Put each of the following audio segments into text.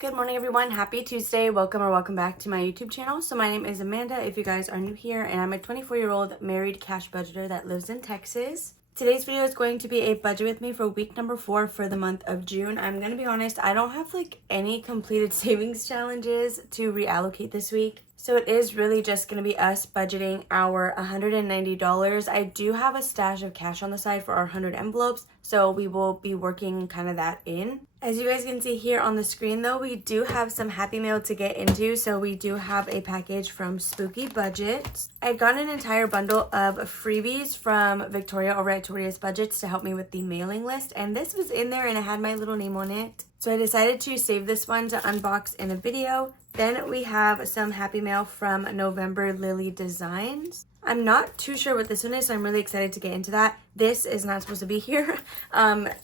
Good morning, everyone. Happy Tuesday. Welcome back to my YouTube channel. So my name is Amanda if you guys are new here, and I'm a 24-year-old married cash budgeter that lives in Texas. Today's video is going to be a budget with me for week number 4 for the month of June. I'm going to be honest, I don't have any completed savings challenges to reallocate this week. So it is really just going to be us budgeting our $190. I do have a stash of cash on the side for our 100 envelopes, so we will be working kind of that in. As you guys can see here on the screen though, we do have some Happy Mail to get into. So we do have a package from BudgetWithAmanda. I got an entire bundle of freebies from Victoria over at BudgetWithAmanda to help me with the mailing list. And this was in there and it had my little name on it. So I decided to save this one to unbox in a video. Then we have some Happy Mail from November Lily Designs. I'm not too sure what this one is, so I'm really excited to get into that. This is not supposed to be here.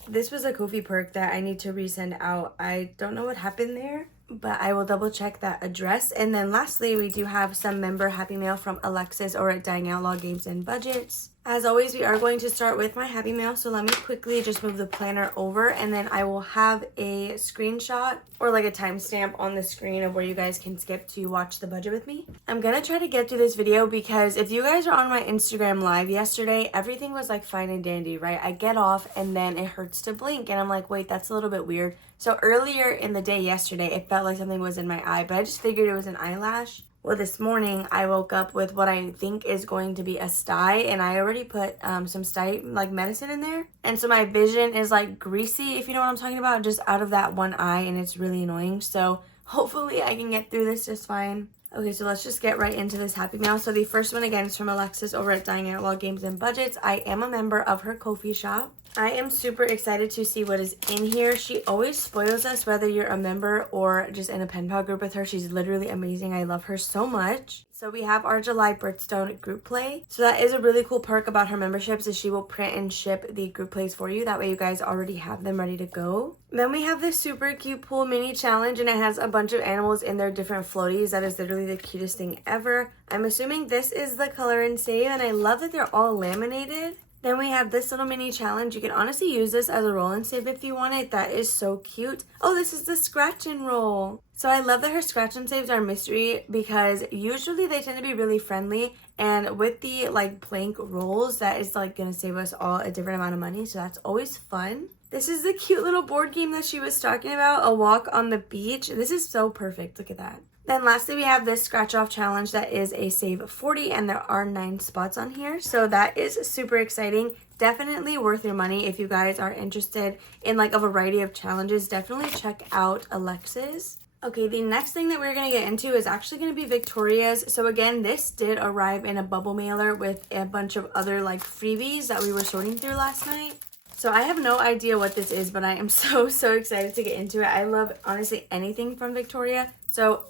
This was a Ko-fi perk that I need to resend out. I don't know what happened there, but I will double check that address. And then lastly, we do have some member Happy Mail from Alexis over at Outlaw Games and Budgets. As always, we are going to start with my Happy Mail, so let me quickly just move the planner over, and then I will have a screenshot or a timestamp on the screen of where you guys can skip to watch the budget with me. I'm gonna try to get through this video because if you guys are on my Instagram live yesterday, everything was fine and dandy, right? I get off and then it hurts to blink and I'm like, wait, that's a little bit weird. So earlier in the day yesterday, it felt like something was in my eye, but I just figured it was an eyelash. Well, this morning I woke up with what I think is going to be a sty, and I already put some sty medicine in there, and so my vision is greasy, if you know what I'm talking about, just out of that one eye, and it's really annoying. So hopefully I can get through this just fine. Okay, so let's just get right into this Happy Mail. So the first one again is from Alexis over at Outlaw Games and Budgets. I am a member of her Ko-fi shop. I am super excited to see what is in here. She always spoils us, whether you're a member or just in a pen pal group with her. She's literally amazing. I love her so much. So we have our July birthstone group play. So that is a really cool perk about her memberships, is she will print and ship the group plays for you. That way you guys already have them ready to go. Then we have this super cute pool mini challenge, and it has a bunch of animals in their different floaties. That is literally the cutest thing ever. I'm assuming this is the color and save, and I love that they're all laminated. Then we have this little mini challenge. You can honestly use this as a roll and save if you want it. That is so cute. Oh, this is the scratch and roll. So I love that her scratch and saves are mystery, because usually they tend to be really friendly. And with the blank rolls, that is gonna save us all a different amount of money. So that's always fun. This is the cute little board game that she was talking about, A Walk on the Beach. This is so perfect. Look at that. Then lastly, we have this scratch off challenge that is a save 40, and there are 9 spots on here. So that is super exciting. Definitely worth your money if you guys are interested in a variety of challenges. Definitely check out Alexis. Okay, the next thing that we're going to get into is actually going to be Victoria's. So again, this did arrive in a bubble mailer with a bunch of other freebies that we were sorting through last night. So I have no idea what this is, but I am so excited to get into it. I love honestly anything from Victoria. So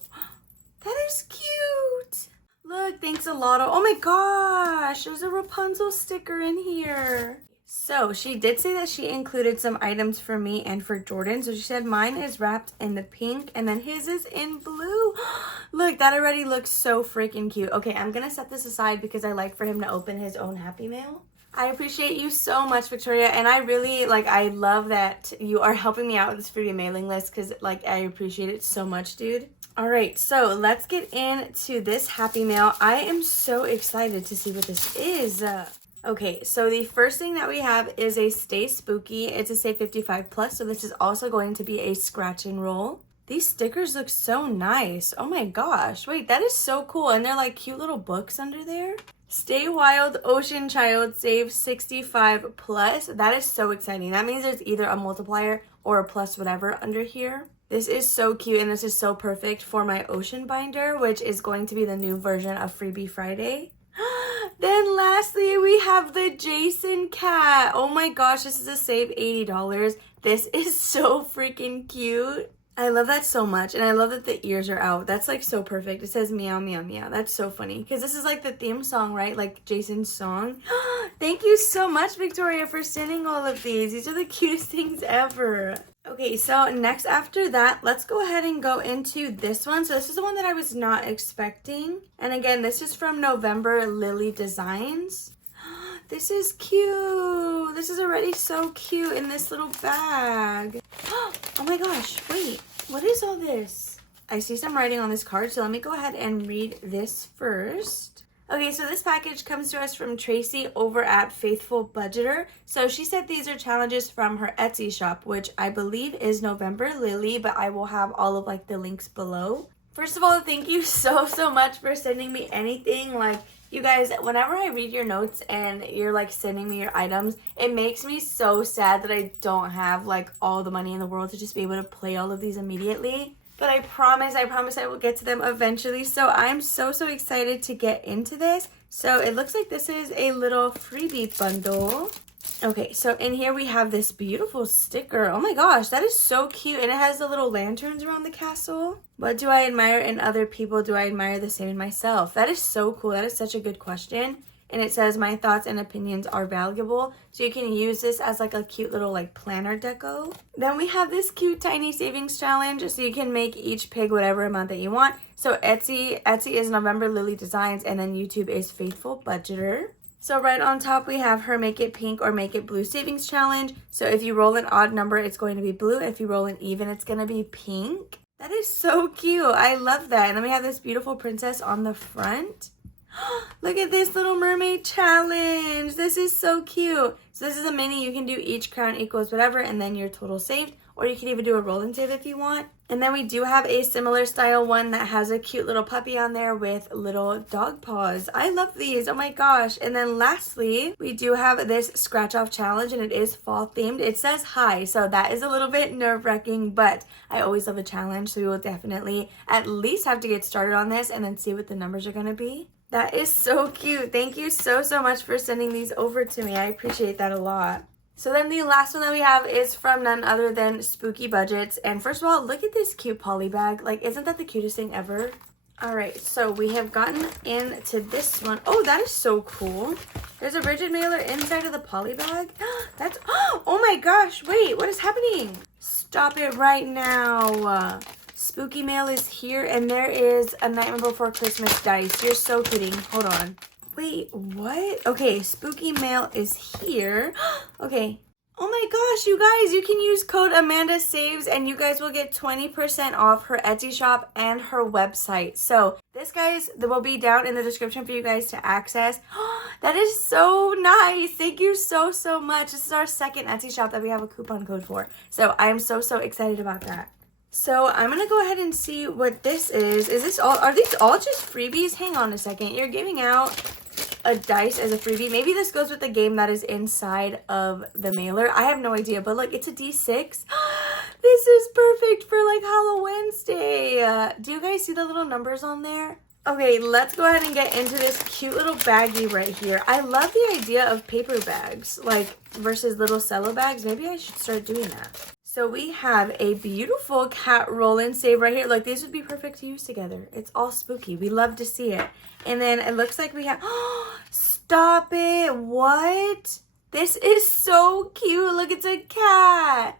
that is cute. Look, thanks a lot. Oh my gosh, there's a Rapunzel sticker in here. So she did say that she included some items for me and for Jordan. So she said mine is wrapped in the pink and then his is in blue. Look, that already looks so freaking cute. Okay, I'm gonna set this aside because I like for him to open his own Happy Mail. I appreciate you so much, Victoria, and I really I love that you are helping me out with this freebie mailing list, because I appreciate it so much, dude. All right, so let's get into this Happy Mail. I am so excited to see what this is. Okay, so the first thing that we have is a Stay Spooky. It's a Stay 55 plus, so this is also going to be a scratch and roll. These stickers look so nice. Oh my gosh, wait, that is so cool. And they're cute little books under there. Stay Wild Ocean Child Save 65 plus. That is so exciting. That means there's either a multiplier or a plus whatever under here. This is so cute, and this is so perfect for my ocean binder, which is going to be the new version of Freebie Friday. Then lastly, we have the Jason cat. Oh my gosh, this is a save $80. This is so freaking cute. I love that so much, and I love that the ears are out. That's so perfect. It says meow, meow, meow. That's so funny, because this is the theme song, right? Jason's song. Thank you so much, Victoria, for sending all of these. These are the cutest things ever. Okay, so next after that, let's go ahead and go into this one. So this is the one that I was not expecting. And again, this is from November Lily Designs. This is cute. This is already so cute in this little bag. Oh my gosh, wait. What is all this? I see some writing on this card, so let me go ahead and read this first. Okay, so this package comes to us from Tracy over at Faithful Budgeter. So she said these are challenges from her Etsy shop, which I believe is November Lily, but I will have all of like the links below. First of all, thank you so much for sending me anything. Like, you guys, whenever I read your notes and you're like sending me your items, it makes me so sad that I don't have like all the money in the world to just be able to play all of these immediately. But I promise I will get to them eventually. So I'm so excited to get into this. So it looks like this is a little freebie bundle. Okay, so in here we have this beautiful sticker. Oh my gosh, that is so cute. And it has the little lanterns around the castle. What do I admire in other people? Do I admire the same in myself? That is so cool. That is such a good question. And it says, my thoughts and opinions are valuable. So you can use this as like a cute little like planner deco. Then we have this cute tiny savings challenge. So you can make each pig whatever amount that you want. So Etsy is November Lily Designs, and then YouTube is Faithful Budgeter. So right on top we have her make it pink or make it blue savings challenge. So if you roll an odd number, it's going to be blue. If you roll an even, it's going to be pink. That is so cute. I love that. And then we have this beautiful princess on the front. Look at this little mermaid challenge. This is so cute. So this is a mini. You can do each crown equals whatever and then your total saved. Or you can even do a roll and save if you want. And then we do have a similar style one that has a cute little puppy on there with little dog paws. I love these. Oh my gosh. And then lastly, we do have this scratch off challenge, and it is fall themed. It says hi, so that is a little bit nerve-wracking, but I always love a challenge. So we will definitely at least have to get started on this and then see what the numbers are going to be. That is so cute. Thank you so much for sending these over to me. I appreciate that a lot. So then the last one that we have is from none other than Spooky Budgets. And first of all, look at this cute poly bag. Like, isn't that the cutest thing ever? All right, so we have gotten into this one. Oh, that is so cool. There's a rigid mailer inside of the poly bag. That's, oh my gosh, wait, what is happening? Stop it right now. Spooky mail is here, and there is a Nightmare Before Christmas dice. You're so kidding. Hold on. Wait, what? Okay, spooky mail is here. Okay. Oh my gosh, you guys, you can use code Amanda Saves and you guys will get 20% off her Etsy shop and her website. So this, guys, that will be down in the description for you guys to access. That is so nice. Thank you so much. This is our second Etsy shop that we have a coupon code for. So I am so excited about that. So I'm going to go ahead and see what this is. Is this all, are these all just freebies? Hang on a second. You're giving out a dice as a freebie. Maybe this goes with the game that is inside of the mailer. I have no idea, but look, it's a D6. This is perfect for like Halloween Wednesday. Do you guys see the little numbers on there? Okay, let's go ahead and get into this cute little baggie right here. I love the idea of paper bags, like versus little cello bags. Maybe I should start doing that. So we have a beautiful cat roll and save right here. Look, these would be perfect to use together. It's all spooky. We love to see it. And then it looks like we have, stop it. What? This is so cute. Look, it's a cat.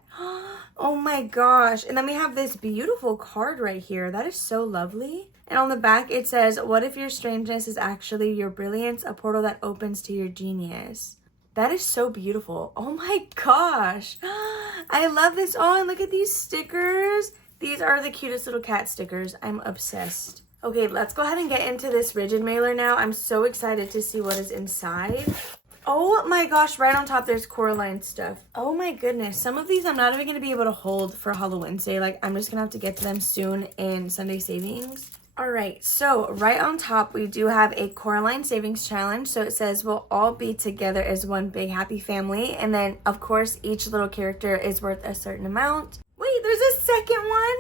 Oh my gosh. And then we have this beautiful card right here. That is so lovely. And on the back, it says, what if your strangeness is actually your brilliance, a portal that opens to your genius? That is so beautiful. Oh my gosh. I love this. Oh, and look at these stickers. These are the cutest little cat stickers. I'm obsessed. Okay, let's go ahead and get into this rigid mailer now. I'm so excited to see what is inside. Oh my gosh, right on top there's Coraline stuff. Oh my goodness. Some of these I'm not even going to be able to hold for Halloween Wednesday. Like, I'm just going to have to get to them soon in Sunday Savings. All right, so right on top, we do have a Coraline Savings Challenge. So it says we'll all be together as one big happy family. And then, of course, each little character is worth a certain amount. Wait, there's a second one?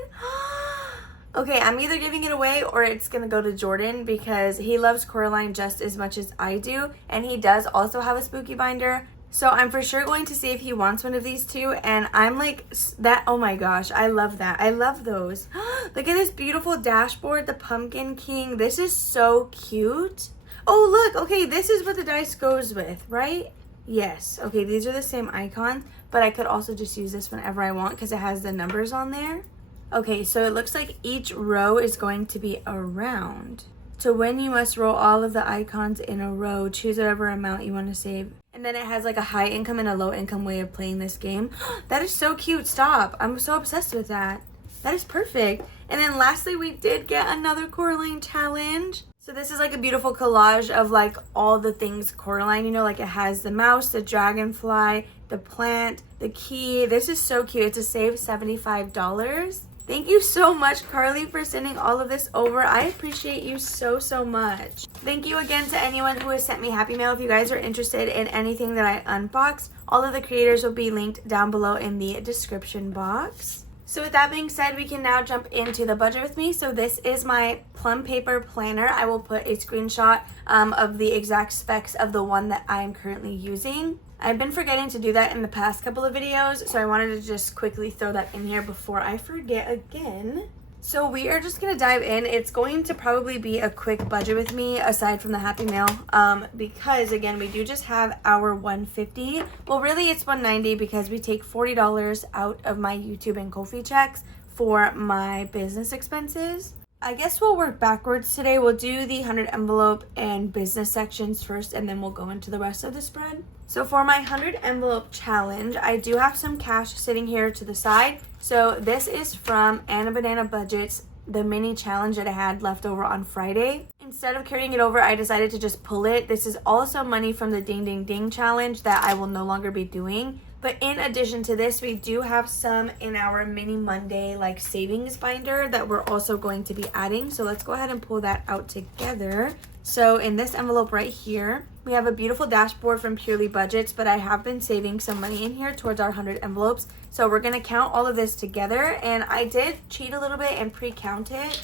Okay, I'm either giving it away or it's going to go to Jordan because he loves Coraline just as much as I do. And he does also have a spooky binder. So I'm for sure going to see if he wants one of these two. And I'm like, that, oh my gosh, I love that. I love those. Look at this beautiful dashboard, the Pumpkin King. This is so cute. Oh, look, okay, this is what the dice goes with, right? Yes, okay, these are the same icons, but I could also just use this whenever I want because it has the numbers on there. Okay, so it looks like each row is going to be a round. To win, you must roll all of the icons in a row. Choose whatever amount you want to save. And then it has like a high income and a low income way of playing this game. That is so cute. Stop. I'm so obsessed with that. That is perfect. And then lastly, we did get another Coraline challenge. So this is like a beautiful collage of like all the things Coraline, you know, like it has the mouse, the dragonfly, the plant, the key. This is so cute. It's a save $75. Thank you so much, Carly, for sending all of this over. I appreciate you so, so much. Thank you again to anyone who has sent me Happy Mail. If you guys are interested in anything that I unbox, all of the creators will be linked down below in the description box. So with that being said, we can now jump into the budget with me. So this is my plum paper planner. I will put a screenshot of the exact specs of the one that I am currently using. I've been forgetting to do that in the past couple of videos, so I wanted to just quickly throw that in here before I forget again. So we are just gonna dive in. It's going to probably be a quick budget with me aside from the Happy Mail, because again, we do just have our $150. Well, really it's $190 because we take $40 out of my YouTube and Ko-fi checks for my business expenses. I guess we'll work backwards today. We'll do the 100 envelope and business sections first, and then we'll go into the rest of the spread. So for my 100 envelope challenge, I do have some cash sitting here to the side. So this is from KathyBudgets, the mini challenge that I had left over on Friday. Instead of carrying it over, I decided to just pull it. This is also money from the Ding Ding Ding challenge that I will no longer be doing. But in addition to this, we do have some in our mini Monday like savings binder that we're also going to be adding. So let's go ahead and pull that out together. So in this envelope right here, we have a beautiful dashboard from Purely Budgets, but I have been saving some money in here towards our 100 envelopes. So we're gonna count all of this together, and I did cheat a little bit and pre-count it.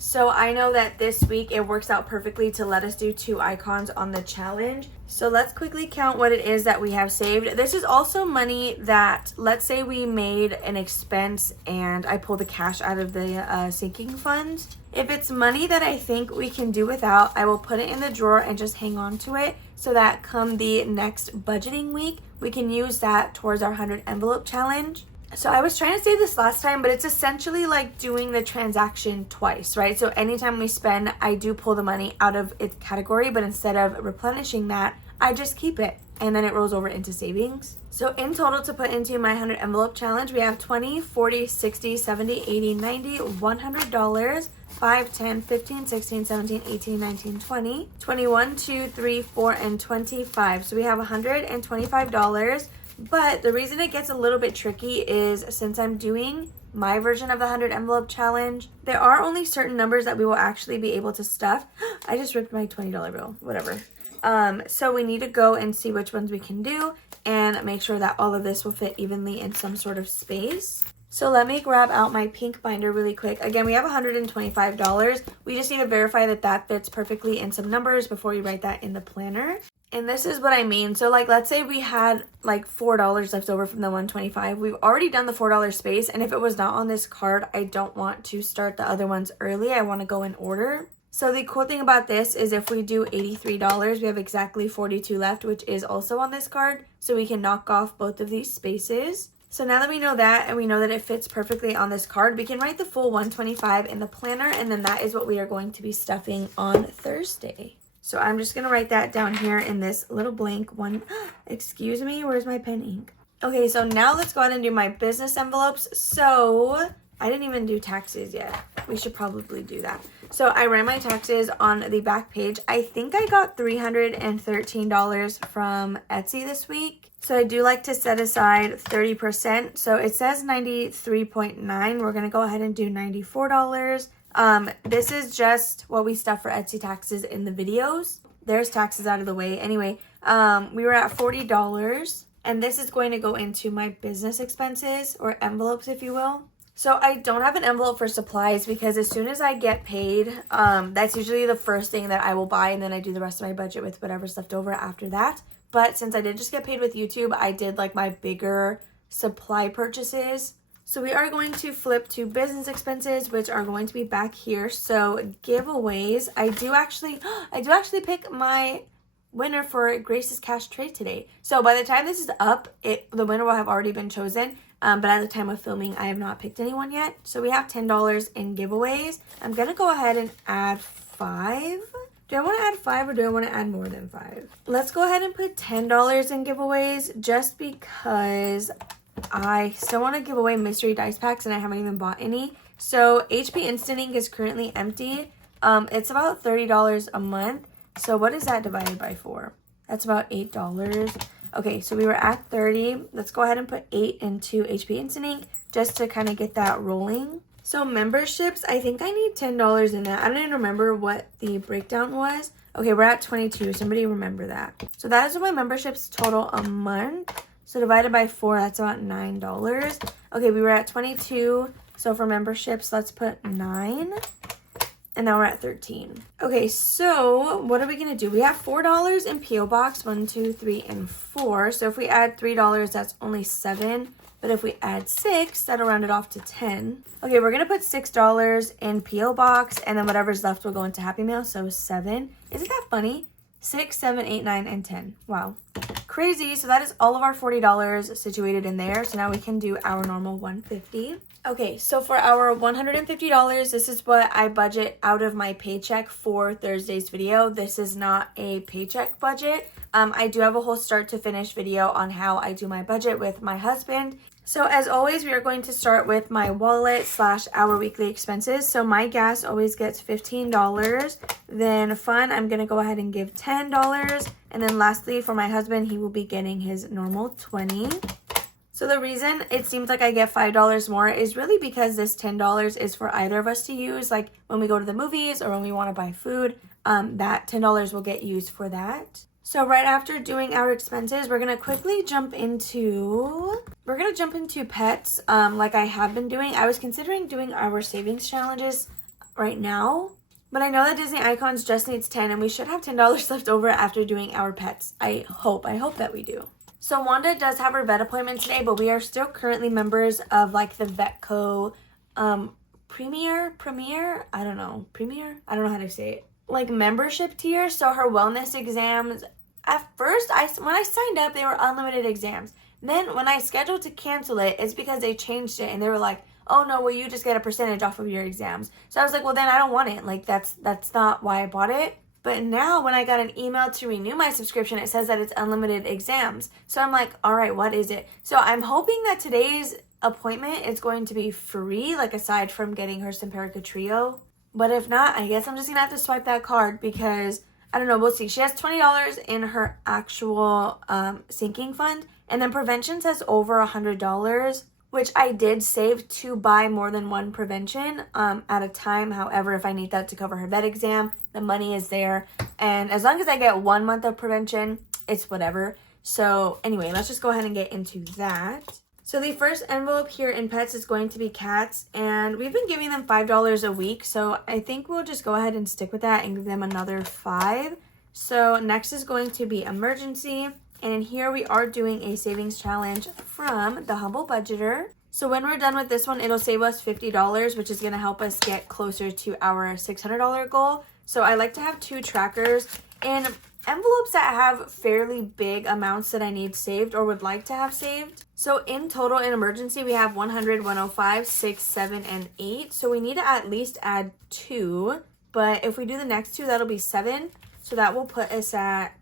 So I know that this week it works out perfectly to let us do 2 icons on the challenge. So let's quickly count what it is that we have saved. This is also money that, let's say we made an expense and I pull the cash out of the sinking funds. If it's money that I think we can do without, I will put it in the drawer and just hang on to it so that come the next budgeting week, we can use that towards our 100 envelope challenge. So I was trying to say this last time, but it's essentially like doing the transaction twice, right? So anytime we spend, I do pull the money out of its category, but instead of replenishing that, I just keep it and then it rolls over into savings. So in total, to put into my 100 envelope challenge, we have $20, $40, $60, $70, $80, $90, $100, $5, $10, $15, $16, $17, $18, $19, $20, $21, $2, $3, $4, and $25. So we have $125. But the reason it gets a little bit tricky is since I'm doing my version of the 100 envelope challenge, there are only certain numbers that we will actually be able to stuff. I just ripped my $20 bill, whatever. So we need to go and see which ones we can do and make sure that all of this will fit evenly in some sort of space. So let me grab out my pink binder really quick. Again, we have $125. We just need to verify that that fits perfectly in some numbers before we write that in the planner. And this is what I mean. So like, let's say we had like $4 left over from the 125. We've already done the $4 space. And if it was not on this card, I don't want to start the other ones early. I want to go in order. So the cool thing about this is if we do $83, we have exactly 42 left, which is also on this card. So we can knock off both of these spaces. So now that we know that and we know that it fits perfectly on this card, we can write the full 125 in the planner. And then that is what we are going to be stuffing on Thursday. So I'm just going to write that down here in this little blank one. Excuse me, where's my pen ink? Okay, so now let's go ahead and do my business envelopes. So I didn't even do taxes yet. We should probably do that. So I ran my taxes on the back page. I think I got $313 from Etsy this week. So I do like to set aside 30%. So it says 93.9. We're going to go ahead and do $94. This is just what we stuff for Etsy taxes in the videos. There's taxes out of the way. Anyway, we were at $40, and this is going to go into my business expenses, or envelopes, if you will. So I don't have an envelope for supplies because as soon as I get paid, that's usually the first thing that I will buy, and then I do the rest of my budget with whatever's left over after that. But since I did just get paid with YouTube, I did like my bigger supply purchases. So we are going to flip to business expenses, which are going to be back here. So giveaways, I do actually pick my winner for Grace's cash trade today. So by the time this is up, the winner will have already been chosen. But at the time of filming, I have not picked anyone yet. So we have $10 in giveaways. I'm going to go ahead and add 5. Do I want to add 5 or do I want to add more than 5? Let's go ahead and put $10 in giveaways just because I still want to give away mystery dice packs and I haven't even bought any. So HP Instant Ink is currently empty. It's about $30 a month. So what is that divided by 4? That's about $8. Okay, so we were at 30. Let's go ahead and put 8 into HP Instant Ink just to kind of get that rolling. So memberships, I think I need $10 in that. I don't even remember what the breakdown was. Okay, we're at 22. Somebody remember that. So that is what my memberships total a month. So divided by 4, that's about $9. Okay, we were at 22. So for memberships, let's put 9. And now we're at 13. Okay, so what are we going to do? We have $4 in P.O. Box, 1, 2, 3, and 4. So if we add $3, that's only 7. But if we add 6, that'll round it off to 10. Okay, we're going to put $6 in P.O. Box, and then whatever's left will go into Happy Mail, so 7. Isn't that funny? 6, 7, 8, 9, and 10. Wow. Crazy. So that is all of our $40 situated in there. So now we can do our normal $150. Okay, so for our $150, this is what I budget out of my paycheck for Thursday's video. This is not a paycheck budget. I do have a whole start to finish video on how I do my budget with my husband. So as always, we are going to start with my wallet / our weekly expenses. So my gas always gets $15. Then fun, I'm going to go ahead and give $10. And then lastly, for my husband, he will be getting his normal $20. So the reason it seems like I get $5 more is really because this $10 is for either of us to use. Like when we go to the movies or when we want to buy food, that $10 will get used for that. So right after doing our expenses, we're going to quickly jump into pets like I have been doing. I was considering doing our savings challenges right now, but I know that Disney Icons just needs 10 and we should have $10 left over after doing our pets. I hope that we do. So Wanda does have her vet appointment today, but we are still currently members of like the Vetco Premier, I don't know how to say it. Like membership tier. So her wellness exams, at first when I signed up, they were unlimited exams. Then when I scheduled to cancel it, it's because they changed it and they were like, oh no, well you just get a percentage off of your exams. So I was like, well then I don't want it. Like that's not why I bought it. But now when I got an email to renew my subscription, it says that it's unlimited exams. So I'm like, all right, what is it? So I'm hoping that today's appointment is going to be free, like aside from getting her Simparica Trio. But if not, I guess I'm just going to have to swipe that card because, I don't know, we'll see. She has $20 in her actual sinking fund. And then prevention says over $100, which I did save to buy more than one prevention at a time. However, if I need that to cover her vet exam, the money is there. And as long as I get 1 month of prevention, it's whatever. So anyway, let's just go ahead and get into that. So the first envelope here in pets is going to be cats. And we've been giving them $5 a week. So I think we'll just go ahead and stick with that and give them another $5. So next is going to be emergency. And in here we are doing a savings challenge from the Humble Budgeter. So when we're done with this one, it'll save us $50, which is going to help us get closer to our $600 goal. So I like to have 2 trackers in envelopes that have fairly big amounts that I need saved or would like to have saved. So in total in emergency, we have 100, 105, 6, 7, and 8. So we need to at least add 2. But if we do the next 2, that'll be 7. So that will put us at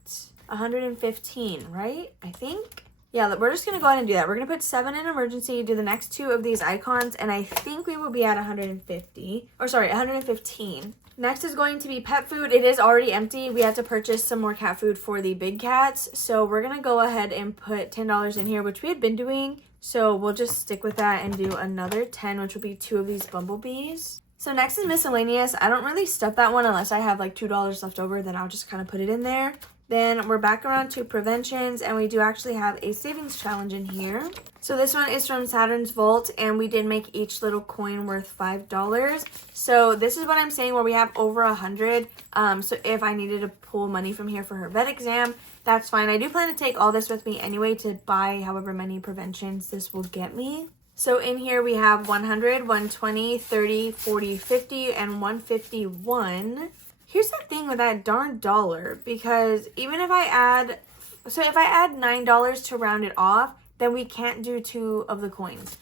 115, right? I think. Yeah, we're just going to go ahead and do that. We're going to put 7 in emergency, do the next 2 of these icons, and I think we will be at 115. Next is going to be pet food. It is already empty. We had to purchase some more cat food for the big cats. So we're going to go ahead and put $10 in here, which we had been doing. So we'll just stick with that and do another 10, which will be 2 of these bumblebees. So next is miscellaneous. I don't really stuff that one unless I have like $2 left over, then I'll just kind of put it in there. Then we're back around to preventions, and we do actually have a savings challenge in here. So this one is from Saturn's Vault, and we did make each little coin worth $5. So this is what I'm saying where we have over 100. So if I needed to pull money from here for her vet exam, that's fine. I do plan to take all this with me anyway to buy however many preventions this will get me. So in here we have 100, 120, 30, 40, 50, and 151. Here's the thing with that darn dollar, because even if I add $9 to round it off, then we can't do 2 of the coins.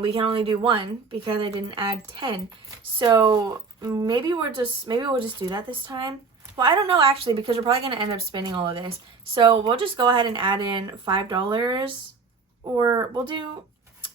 We can only do 1 because I didn't add 10. So maybe we'll just do that this time. Well, I don't know actually, because we're probably going to end up spending all of this. So we'll just go ahead and add in $5 Or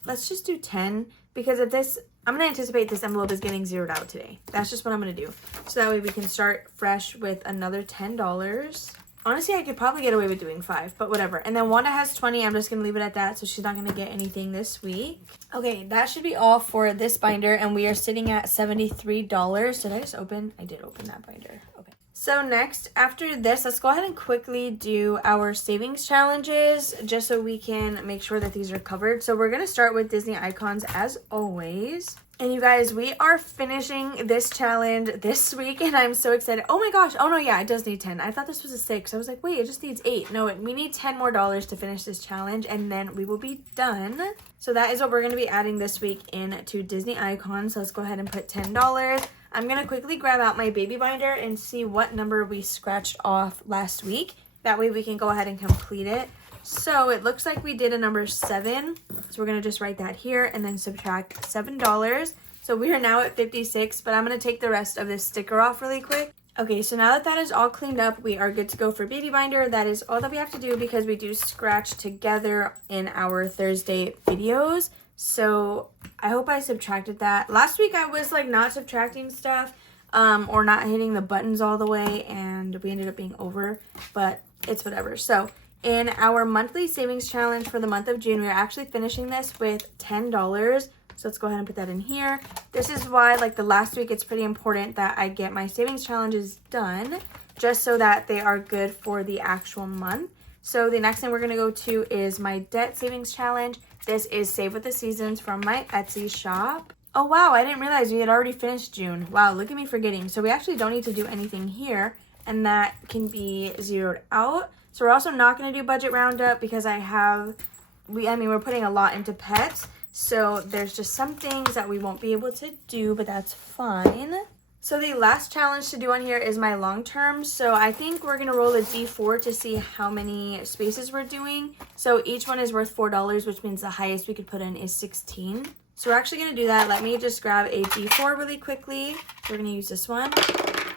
let's just do 10, because if this, I'm going to anticipate this envelope is getting zeroed out today. That's just what I'm going to do. So that way we can start fresh with another $10. Honestly, I could probably get away with doing 5, but whatever. And then Wanda has 20. I'm just going to leave it at that, so she's not going to get anything this week. Okay, that should be all for this binder, and we are sitting at $73. Did I just open? I did open that binder. Okay. So next, after this, let's go ahead and quickly do our savings challenges, just so we can make sure that these are covered. So we're going to start with Disney Icons as always. And you guys, we are finishing this challenge this week, and I'm so excited. Oh my gosh. Oh no, yeah, it does need 10. I thought this was a 6. I was like, wait, it just needs 8. No, we need 10 more dollars to finish this challenge, and then we will be done. So that is what we're going to be adding this week into Disney Icons. So let's go ahead and put $10. I'm going to quickly grab out my baby binder and see what number we scratched off last week. That way we can go ahead and complete it. So it looks like we did a number 7. So we're going to just write that here and then subtract $7. So we are now at 56, but I'm going to take the rest of this sticker off really quick. Okay, so now that that is all cleaned up, we are good to go for baby binder. That is all that we have to do because we do scratch together in our Thursday videos. So I hope I subtracted that. Last week I was like not subtracting stuff or not hitting the buttons all the way, and we ended up being over, but it's whatever. So in our monthly savings challenge for the month of June, we are actually finishing this with $10. So let's go ahead and put that in here. This is why, like the last week, it's pretty important that I get my savings challenges done, just so that they are good for the actual month. So the next thing we're going to go to is my debt savings challenge. This is Save with the Seasons from my Etsy shop. Oh wow, I didn't realize we had already finished June. Wow, look at me forgetting. So we actually don't need to do anything here, and that can be zeroed out. So we're also not going to do budget roundup because we're putting a lot into pets. So there's just some things that we won't be able to do, but that's fine. So the last challenge to do on here is my long term. So I think we're going to roll a D4 to see how many spaces we're doing. So each one is worth $4, which means the highest we could put in is 16. So we're actually going to do that. Let me just grab a D4 really quickly. We're going to use this one.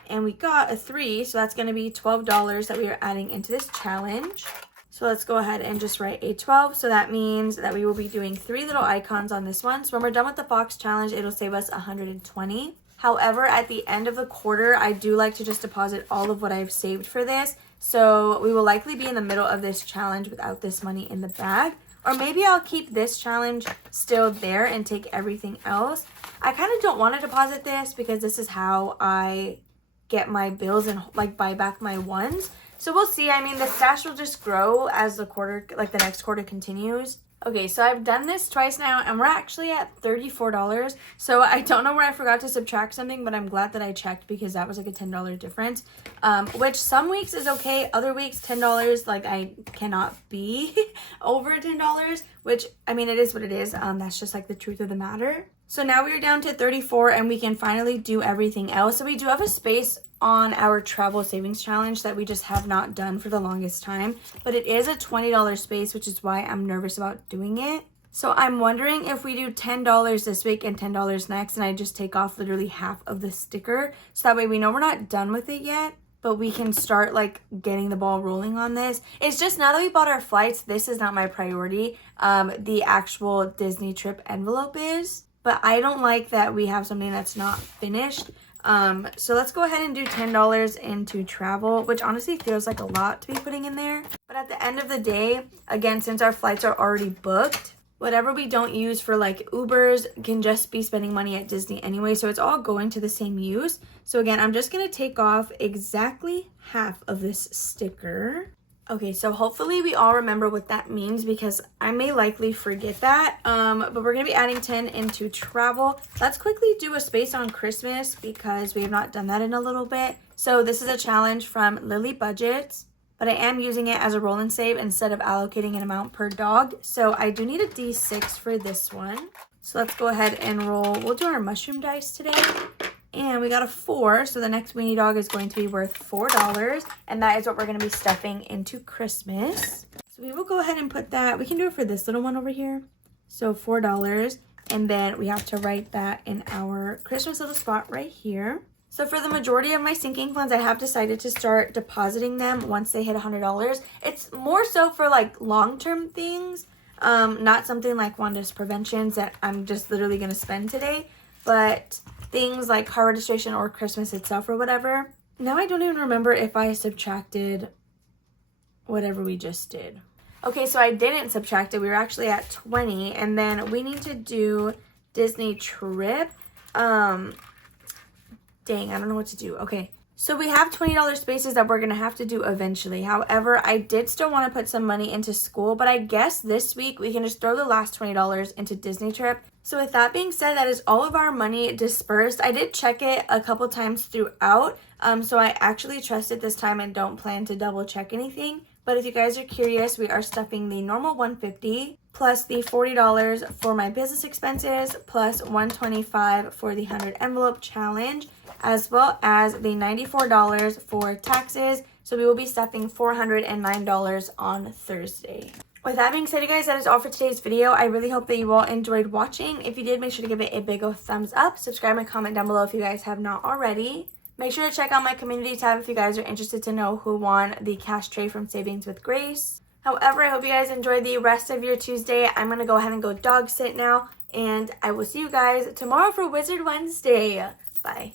And we got a 3, so that's going to be $12 that we are adding into this challenge. So let's go ahead and just write a 12. So that means that we will be doing 3 little icons on this one. So when we're done with the Fox challenge, it'll save us 120. However, at the end of the quarter, I do like to just deposit all of what I've saved for this. So we will likely be in the middle of this challenge without this money in the bag. Or maybe I'll keep this challenge still there and take everything else. I kind of don't want to deposit this because this is how I get my bills and like buy back my ones. So we'll see. I mean, the stash will just grow as the quarter, like the next quarter continues. Okay, so I've done this twice now, and we're actually at $34. So I don't know where I forgot to subtract something, but I'm glad that I checked because that was like a $10 difference, which some weeks is okay. Other weeks, $10, like I cannot be over $10, which, I mean, it is what it is. That's just like the truth of the matter. So now we are down to 34, and we can finally do everything else. So we do have a space on our travel savings challenge that we just have not done for the longest time, but it is a $20 space, which is why I'm nervous about doing it. So I'm wondering if we do $10 this week and $10 next, and I just take off literally half of the sticker, so that way we know we're not done with it yet, but we can start like getting the ball rolling on this. It's just now that we bought our flights, this is not my priority. The actual Disney trip envelope is, but I don't like that we have something that's not finished. So let's go ahead and do $10 into travel, which honestly feels like a lot to be putting in there. But at the end of the day, again, since our flights are already booked, whatever we don't use for like Ubers can just be spending money at Disney anyway. So it's all going to the same use. So again, I'm just going to take off exactly half of this sticker. Okay, so hopefully we all remember what that means because I may likely forget that. But we're going to be adding 10 into travel. Let's quickly do a space on Christmas because we have not done that in a little bit. So this is a challenge from KathyBudgets, but I am using it as a roll and save instead of allocating an amount per dog. So I do need a D6 for this one. So let's go ahead and roll. We'll do our mushroom dice today. And we got a 4, so the next weenie dog is going to be worth $4, and that is what we're going to be stuffing into Christmas. So we will go ahead and put that, we can do it for this little one over here. So $4, and then we have to write that in our Christmas little spot right here. So for the majority of my sinking funds, I have decided to start depositing them once they hit $100. It's more so for like long-term things. Not something like Wanda's preventions that I'm just literally going to spend today, but things like car registration or Christmas itself or whatever. Now I don't even remember if I subtracted whatever we just did. Okay, so I didn't subtract it. We were actually at 20, and then we need to do Disney trip. Dang, I don't know what to do. Okay, so we have $20 spaces that we're going to have to do eventually. However, I did still want to put some money into school, but I guess this week we can just throw the last $20 into Disney trip. So with that being said, that is all of our money dispersed. I did check it a couple times throughout, so I actually trust it this time and don't plan to double check anything. But if you guys are curious, we are stuffing the normal $150 plus the $40 for my business expenses plus $125 for the 100 envelope challenge, as well as the $94 for taxes. So we will be stuffing $409 on Thursday. With that being said, you guys, that is all for today's video. I really hope that you all enjoyed watching. If you did, make sure to give it a big old thumbs up. Subscribe and comment down below if you guys have not already. Make sure to check out my community tab if you guys are interested to know who won the cash tray from Savings with Grace. However, I hope you guys enjoy the rest of your Tuesday. I'm going to go ahead and go dog sit now, and I will see you guys tomorrow for Wizard Wednesday. Bye.